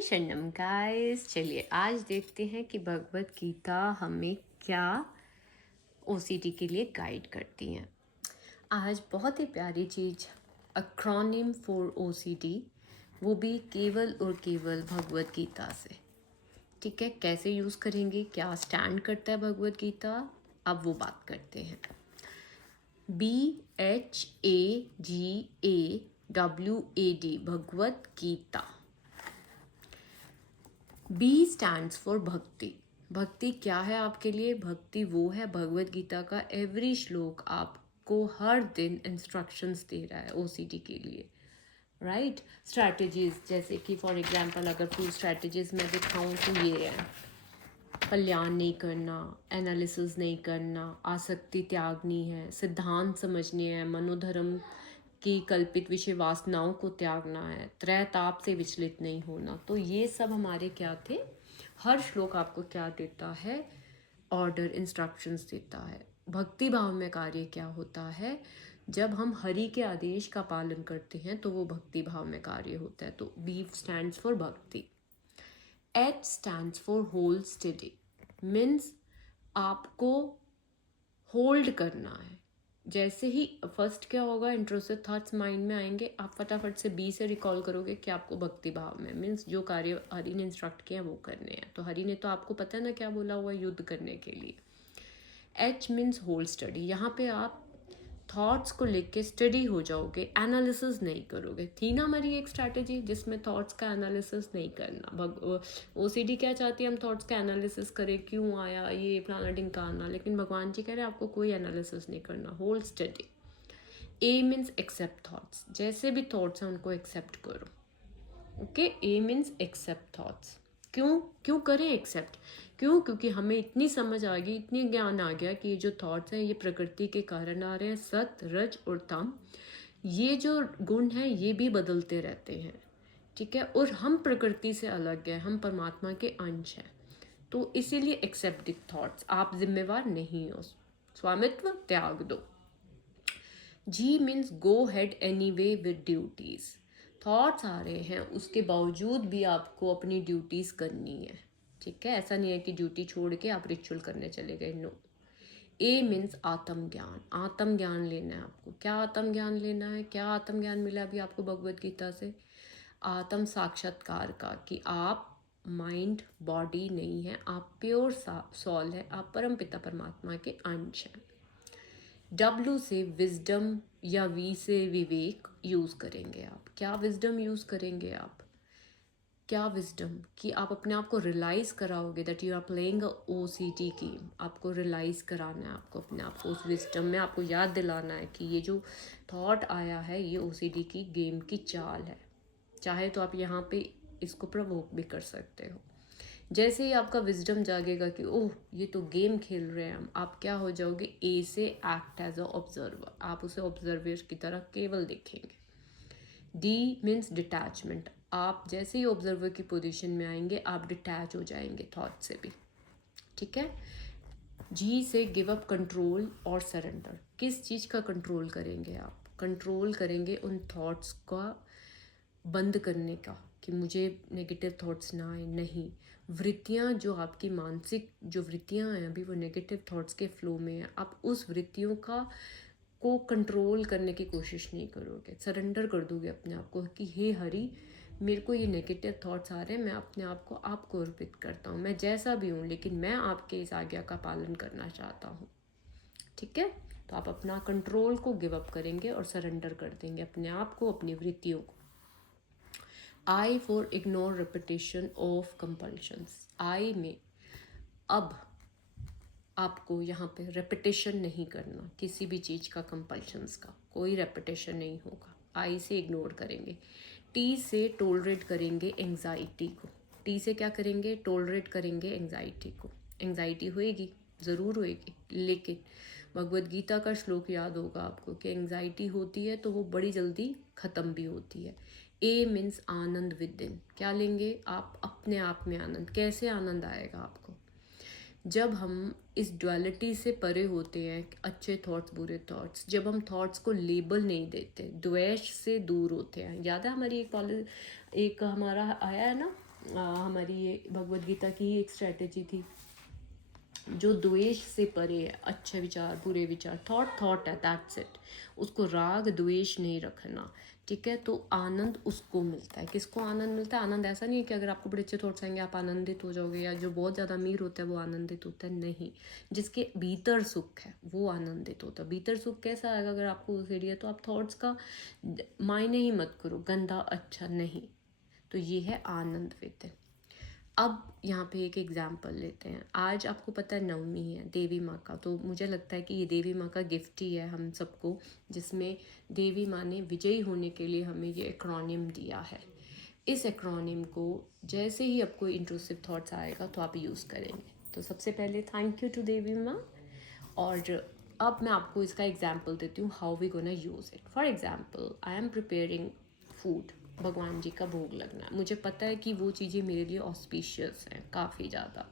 हाय शन्नम guys, चलिए आज देखते हैं कि भगवत गीता हमें क्या ओसीडी के लिए गाइड करती हैं। आज बहुत ही प्यारी चीज़, अक्रॉनिम फॉर ओसीडी, वो भी केवल और केवल भगवत गीता से। ठीक है, कैसे यूज़ करेंगे, क्या स्टैंड करता है भगवत गीता, अब वो बात करते हैं। BHAGAWAD Bhagavad Gita. B stands for bhakti. भक्ति क्या है आपके लिए? भक्ति वो है, भगवत गीता का एवरी श्लोक आपको हर दिन इंस्ट्रक्शंस दे रहा है ओसीडी के लिए, राइट। स्ट्रैटेजीज, जैसे कि फॉर एग्जांपल अगर फुल स्ट्रैटेजीज मैं दिखाऊं तो ये है: कल्याण नहीं करना, एनालिसिस नहीं करना, आसक्ति त्यागनी है, सिद्धांत समझने हैं, मनोधर्म की कल्पित विषय वासनाओं को त्यागना है, त्रैताप से विचलित नहीं होना। तो ये सब हमारे क्या थे? हर श्लोक आपको क्या देता है? ऑर्डर, इंस्ट्रक्शंस देता है। भक्ति भाव में कार्य क्या होता है? जब हम हरि के आदेश का पालन करते हैं तो वो भक्ति भाव में कार्य होता है। तो बी स्टैंड्स फॉर भक्ति। H stands for hold steady, means आपको होल्ड करना है। जैसे ही फर्स्ट क्या होगा, इंट्रोसिव थॉट्स माइंड में आएंगे, आप फटाफट से बी से रिकॉल करोगे कि आपको भक्ति भाव में, मीन्स जो कार्य हरि ने इंस्ट्रक्ट किया वो करने हैं। तो हरि ने तो आपको पता है ना क्या बोला हुआ, युद्ध करने के लिए। एच मीन्स होल्ड स्टडी, यहाँ पे आप थॉट्स को लेके स्टडी हो जाओगे, एनालिसिस नहीं करोगे। थी ना हमारी एक स्ट्रैटेजी जिसमें थॉट्स का एनालिसिस नहीं करना। ओसीडी क्या चाहती है? हम थॉट्स का एनालिसिस करें, क्यों आया ये फलाना ढिमकाना, लेकिन भगवान जी कह रहे हैं आपको कोई एनालिसिस नहीं करना, होल्ड स्टडी। ए मीन्स एक्सेप्ट थॉट्स, जैसे भी थॉट्स हैं उनको एक्सेप्ट करो। ओके, ए मीन्स एक्सेप्ट थॉट्स। क्यों क्यों करें एक्सेप्ट? क्यों? क्योंकि हमें इतनी समझ आ गई, इतनी ज्ञान आ गया कि ये जो थॉट्स हैं ये प्रकृति के कारण आ रहे हैं। सत, रज और तम, ये जो गुण हैं ये भी बदलते रहते हैं। ठीक है, और हम प्रकृति से अलग हैं, हम परमात्मा के अंश हैं। तो इसीलिए एक्सेप्ट द थॉट्स, आप जिम्मेवार नहीं हो, स्वामित्व त्याग दो। G means go ahead any way with duties. Thoughts आ रहे हैं उसके बावजूद भी आपको अपनी ड्यूटीज़ करनी है। ठीक है, ऐसा नहीं है कि ड्यूटी छोड़ के आप रिचुअल करने चले गए, नो। ए मीन्स आत्म ज्ञान, आत्म ज्ञान लेना है आपको। क्या आत्म ज्ञान लेना है? क्या आत्म ज्ञान मिला अभी आपको भगवत गीता से? आत्म साक्षात्कार का, कि आप माइंड बॉडी नहीं है, आप प्योर सॉल है, आप परम पिता परमात्मा के अंश हैं। W से विजडम या V से विवेक यूज़ करेंगे आप। क्या विजडम यूज़ करेंगे आप? क्या विजडम? कि आप अपने आप को रियलाइज़ कराओगे that you are playing a OCD game. आपको रियलाइज़ कराना है, आपको अपने आप को उस विजडम में आपको याद दिलाना है कि ये जो थॉट आया है ये OCD की गेम की चाल है। चाहे तो आप यहाँ पे इसको प्रवोक भी कर सकते हो। जैसे ही आपका विजडम जागेगा कि ओह ये तो गेम खेल रहे हैं हम, आप क्या हो जाओगे? ए से एक्ट एज अ ऑब्जर्वर, आप उसे ऑब्जर्वर की तरह केवल देखेंगे। डी मीन्स डिटैचमेंट, आप जैसे ही ऑब्जर्वर की पोजीशन में आएंगे आप डिटैच हो जाएंगे थॉट से भी। ठीक है। जी से गिव अप कंट्रोल और सरेंडर। किस चीज़ का कंट्रोल करेंगे आप? कंट्रोल करेंगे उन थॉट्स का बंद करने का, कि मुझे नेगेटिव थॉट्स ना आए। नहीं, वृत्तियाँ जो आपकी मानसिक जो वृत्तियाँ हैं अभी वो नेगेटिव थॉट्स के फ्लो में हैं, आप उस वृत्तियों का को कंट्रोल करने की कोशिश नहीं करोगे। सरेंडर कर दोगे अपने आप को कि हे हरि, मेरे को ये नेगेटिव थॉट्स आ रहे हैं, मैं अपने आप को आपको अर्पित करता हूँ, मैं जैसा भी हूँ लेकिन मैं आपके इस आज्ञा का पालन करना चाहता हूँ। ठीक है, तो आप अपना कंट्रोल को गिव अप करेंगे और सरेंडर कर देंगे अपने आप को, अपनी वृत्तियों को। I for ignore repetition of compulsions. I में अब आपको यहाँ पे रेपिटेशन नहीं करना किसी भी चीज़ का, कंपल्शंस का कोई रेपिटेशन नहीं होगा। आई से इग्नोर करेंगे। टी से टोलरेट करेंगे एंजाइटी को। टी से क्या करेंगे? टोलरेट करेंगे एंजाइटी को। एंजाइटी होएगी, ज़रूर होएगी, लेकिन भगवद गीता का श्लोक याद होगा आपको कि एंजाइटी होती है तो वो बड़ी जल्दी ख़त्म भी होती है। ए मीन्स आनंद विद इन। क्या लेंगे आप? अपने आप में आनंद। कैसे आनंद आएगा आपको? जब हम इस डुअलिटी से परे होते हैं, अच्छे थॉट्स बुरे थॉट्स, जब हम थॉट्स को लेबल नहीं देते, द्वेष से दूर होते हैं। याद है हमारी एक हमारा आया है ना हमारी ये भगवद गीता की ही एक स्ट्रैटेजी थी, जो द्वेष से परे है, अच्छे विचार बुरे विचार, थॉट है, दैट्स इट। उसको राग द्वेष नहीं रखना, ठीक है। तो आनंद उसको मिलता है। किसको आनंद मिलता है? आनंद ऐसा नहीं है कि अगर आपको बड़े अच्छे थॉट्स आएंगे आप आनंदित हो जाओगे, या जो बहुत ज़्यादा अमीर होता है वो आनंदित होता है, नहीं। जिसके भीतर सुख है वो आनंदित होता है। भीतर सुख कैसा आएगा? अगर आपको उस एरिया, तो आप थॉट्स का मायने ही मत करो, गंदा अच्छा नहीं। तो ये है आनंद विद। अब यहाँ पे एक एग्जाम्पल लेते हैं। आज आपको पता है नवमी है देवी माँ का, तो मुझे लगता है कि ये देवी माँ का गिफ्ट ही है हम सबको, जिसमें देवी माँ ने विजयी होने के लिए हमें ये एक्रोनिम दिया है। इस एक्रोनिम को जैसे ही आपको इंट्रूसिव थॉट्स आएगा तो आप यूज़ करेंगे। तो सबसे पहले थैंक यू टू देवी माँ। और अब मैं आपको इसका एग्जाम्पल देती हूँ, how we gonna use it. For example, I am preparing food, भगवान जी का भोग लगना है, मुझे पता है कि वो चीज़ें मेरे लिए ऑस्पिशियस हैं काफ़ी ज़्यादा,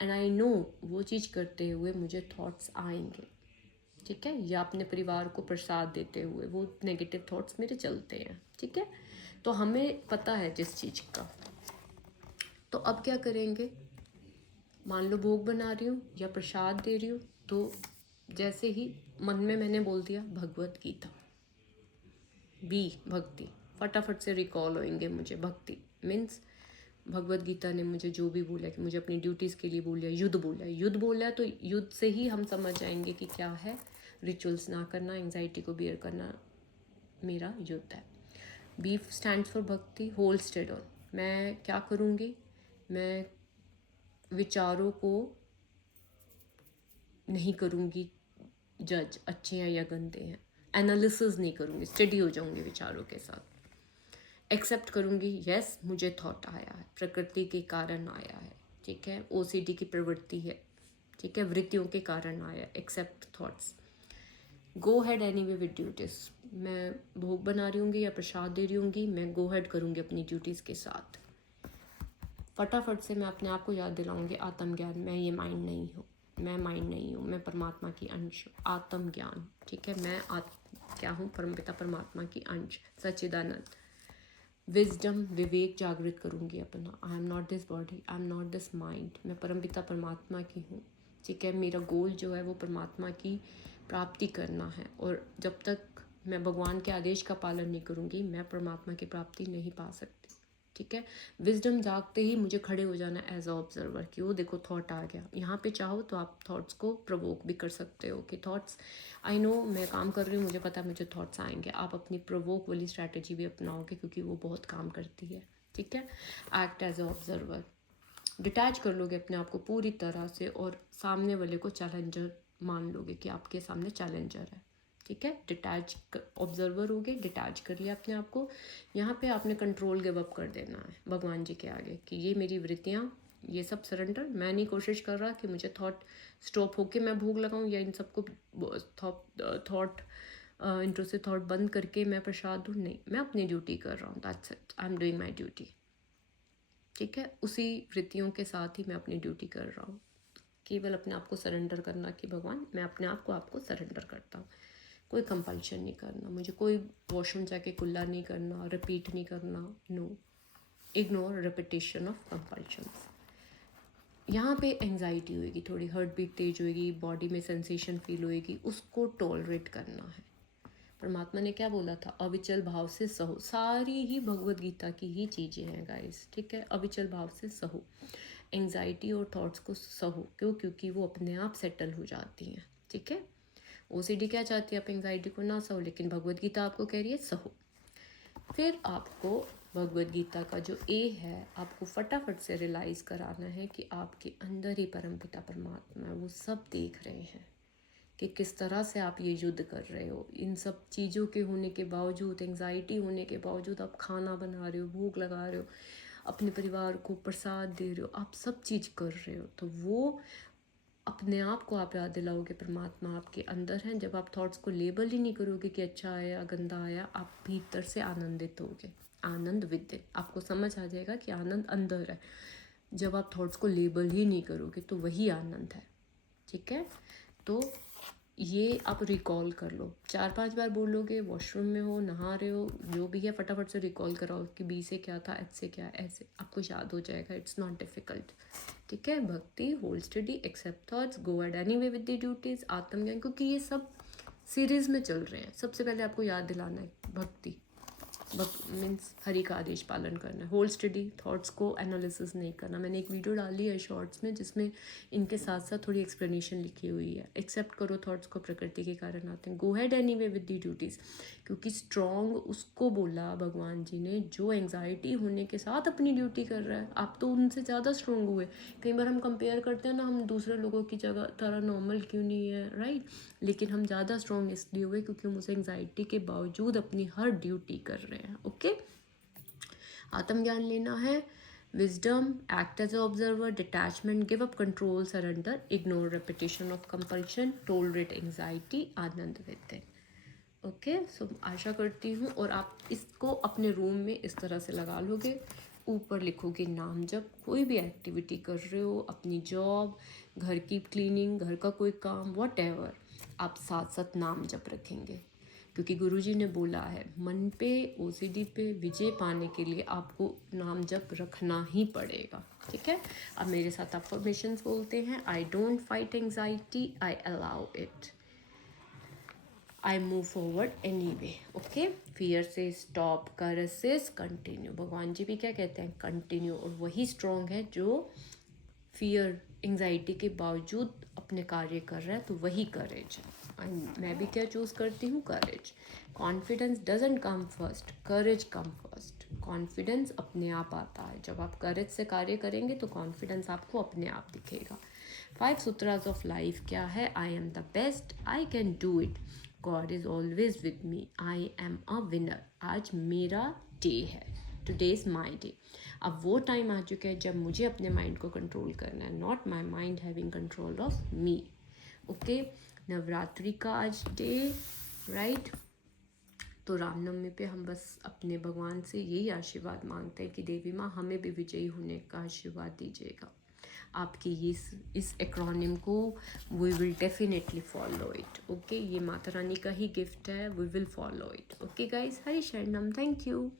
एंड आई नो वो चीज़ करते हुए मुझे थॉट्स आएंगे, ठीक है। या अपने परिवार को प्रसाद देते हुए वो नेगेटिव थॉट्स मेरे चलते हैं, ठीक है। तो हमें पता है जिस चीज़ का, तो अब क्या करेंगे? मान लो भोग बना रही हूँ या प्रसाद दे रही हूँ, तो जैसे ही मन में मैंने बोल दिया भगवत गीता, भक्ति, फटाफट से रिकॉल होएंगे मुझे। भक्ति मीन्स भगवत गीता ने मुझे जो भी बोला कि मुझे अपनी ड्यूटीज़ के लिए बोला, युद्ध बोला, युद्ध बोला, तो युद्ध से ही हम समझ जाएंगे कि क्या है। रिचुअल्स ना करना, एंजाइटी को बियर करना मेरा युद्ध है। बी स्टैंड्स फॉर भक्ति, होल्ड स्टेड ऑन। मैं क्या करूँगी? मैं विचारों को नहीं करूँगी जज, अच्छे हैं या गंदे हैं, एनालिसिस नहीं करूँगी, स्टडी हो जाऊँगी विचारों के साथ। एक्सेप्ट करूँगी, यस मुझे थॉट आया है, प्रकृति के कारण आया है, ठीक है, ओसीडी की प्रवृत्ति है, ठीक है, वृत्तियों के कारण आया है। Accept thoughts, go ahead any way with duties. मैं भोग बना रही हूँगी या प्रसाद दे रही हूँगी, मैं गो हेड करूँगी अपनी ड्यूटीज़ के साथ। फटाफट से मैं अपने आप को याद दिलाऊंगी आत्मज्ञान, मैं ये माइंड नहीं हूँ, मैं माइंड नहीं हूँ, मैं परमात्मा की अंश हूँ। आत्मज्ञान, ठीक है, मैं क्या हूँ? परमपिता परमात्मा की अंश, सच्चिदानंद। विजडम, विवेक जागृत करूँगी अपना। I am not this body, I am not this mind, मैं परमपिता परमात्मा की हूँ, ठीक है। मेरा गोल जो है वो परमात्मा की प्राप्ति करना है, और जब तक मैं भगवान के आदेश का पालन नहीं करूँगी मैं परमात्मा की प्राप्ति नहीं पा सकती, ठीक है। विजडम जागते ही मुझे खड़े हो जाना एज अ ऑब्जर्वर कि वो देखो थॉट आ गया। यहाँ पे चाहो तो आप थॉट्स को प्रोवोक भी कर सकते हो कि थॉट्स, आई नो मैं काम कर रही हूँ, मुझे पता है मुझे थॉट्स आएंगे। आप अपनी प्रोवोक वाली स्ट्रैटेजी भी अपनाओगे क्योंकि वो बहुत काम करती है, ठीक है। Act as a observer, detach कर लोगे अपने आप को पूरी तरह से, और सामने वाले को चैलेंजर मान लोगे कि आपके सामने चैलेंजर है, ठीक है। डिटैच ऑब्जर्वर हो गए, डिटैच कर लिया अपने आप को। यहाँ पे आपने कंट्रोल गिव अप कर देना है भगवान जी के आगे कि ये मेरी वृत्तियाँ, ये सब सरेंडर। मैं नहीं कोशिश कर रहा कि मुझे थॉट स्टॉप होके मैं भोग लगाऊं, या इन सबको थॉट इंट्रूसिव थॉट बंद करके मैं प्रसाद दूँ, नहीं, मैं अपनी ड्यूटी कर रहा हूँ, that's it, I am doing my duty, ठीक है। उसी वृत्तियों के साथ ही मैं अपनी ड्यूटी कर रहा हूँ। केवल अपने आप को सरेंडर करना कि भगवान मैं अपने आप को आपको सरेंडर करता हूँ। कोई कंपल्शन नहीं करना, मुझे कोई वॉशरूम जाके कुल्ला नहीं करना, रिपीट नहीं करना, no, ignore repetition of compulsions. यहाँ पे एंजाइटी होएगी, थोड़ी हार्ट बीट तेज होएगी, बॉडी में सेंसेशन फील होएगी, उसको टॉलरेट करना है। परमात्मा ने क्या बोला था? अविचल भाव से सहो। सारी ही भगवत गीता की ही चीज़ें हैं गाइस, ठीक है। अविचल भाव से सहो, एंजाइटी और थॉट्स को सहो। क्यों? क्योंकि वो अपने आप सेटल हो जाती हैं, ठीक है। ओसीडी क्या चाहती है? आप एंजाइटी को ना सहो, लेकिन भगवत गीता आपको कह रही है सहो। फिर आपको भगवत गीता का जो ए है, आपको फटाफट से रियलाइज़ कराना है कि आपके अंदर ही परमपिता परमात्मा है, वो सब देख रहे हैं कि किस तरह से आप ये युद्ध कर रहे हो। इन सब चीज़ों के होने के बावजूद, एंजाइटी होने के बावजूद आप खाना बना रहे हो, भूख लगा रहे हो, अपने परिवार को प्रसाद दे रहे हो, आप सब चीज़ कर रहे हो। तो वो अपने आप को आप याद दिलाओगे परमात्मा आपके अंदर हैं। जब आप थॉट्स को लेबल ही नहीं करोगे कि अच्छा आया गंदा आया, आप भीतर से आनंदित होगे। आनंद विद, आपको समझ आ जाएगा कि आनंद अंदर है। जब आप थॉट्स को लेबल ही नहीं करोगे तो वही आनंद है, ठीक है। तो ये आप रिकॉल कर लो, 4-5 बार बोलोगे, वॉशरूम में हो, नहा रहे हो, जो भी है, फटाफट से रिकॉल कराओ कि बी से क्या था, एच से क्या, ऐसे आपको याद हो जाएगा। It's not difficult. ठीक है। Bhakti, hold study, accept thoughts, go at any way with the duties, आत्मज्ञान, क्योंकि ये सब सीरीज में चल रहे हैं। सबसे पहले आपको याद दिलाना है भक्ति, मीन्स हरि का आदेश पालन करना है। होल स्टडी, थॉट्स को एनालिसिस नहीं करना। मैंने एक वीडियो डाली है शॉर्ट्स में जिसमें इनके साथ साथ थोड़ी एक्सप्लेनेशन लिखी हुई है। एक्सेप्ट करो थॉट्स को, प्रकृति के कारण आते हैं। Go ahead any way with the duties, क्योंकि स्ट्रॉन्ग उसको बोला भगवान जी ने जो एंग्जाइटी होने के साथ अपनी ड्यूटी कर रहा है। आप तो उनसे ज़्यादा स्ट्रॉन्ग हुए। कई बार हम कंपेयर करते हैं ना, हम दूसरे लोगों की जगह तरह नॉर्मल क्यों नहीं है, राइट। लेकिन हम ज़्यादा स्ट्रॉन्ग इसलिए हुए क्योंकि हम उस एंग्जाइटी के बावजूद अपनी हर ड्यूटी कर रहे हैं। ओके। आत्मज्ञान लेना है। Wisdom, act as observer, detachment, give up control, surrender, ignore repetition of compulsion, tolerate anxiety, anand within. Okay. So आशा करती हूँ, और आप इसको अपने रूम में इस तरह से लगा लोगे। ऊपर लिखोगे नाम जब, कोई भी एक्टिविटी कर रहे हो, अपनी जॉब, घर की क्लीनिंग, घर का कोई काम, वॉट एवर, आप साथ साथ नाम जप रखेंगे। क्योंकि गुरुजी ने बोला है मन पे, ओसीडी पे विजय पाने के लिए आपको नाम जप रखना ही पड़ेगा। ठीक है। अब मेरे साथ अफर्मेशंस बोलते हैं। I don't fight anxiety, I allow it, I move forward any way. Okay. Fear से स्टॉप, करेज से कंटिन्यू। भगवान जी भी क्या कहते हैं, कंटिन्यू। और वही स्ट्रॉन्ग है जो फियर, एंग्जाइटी के बावजूद अपने कार्य कर रहा है, तो वही करेज है। मैं भी क्या चूज़ करती हूँ, courage. Confidence doesn't come first, courage come first. Confidence अपने आप आता है। जब आप करेज से कार्य करेंगे तो कॉन्फिडेंस आपको अपने आप दिखेगा। 5 सूत्रास ऑफ लाइफ क्या है, I am the best, I can do it, God is always with me, I am a winner. आज मेरा डे है, टुडे इज़ माई डे। अब वो टाइम आ चुका है जब मुझे अपने माइंड को कंट्रोल करना है, not my mind having control of me. Okay. Navratri का आज डे, राइट। तो रामनवमी पे हम बस अपने भगवान से यही आशीर्वाद मांगते हैं कि देवी माँ हमें भी विजयी होने का आशीर्वाद दीजिएगा। आपकी इस एक्रोनिम को we will definitely follow it. Okay. ये माता रानी का ही गिफ्ट है, we will follow it. Okay guys, Hari शरणम, थैंक यू।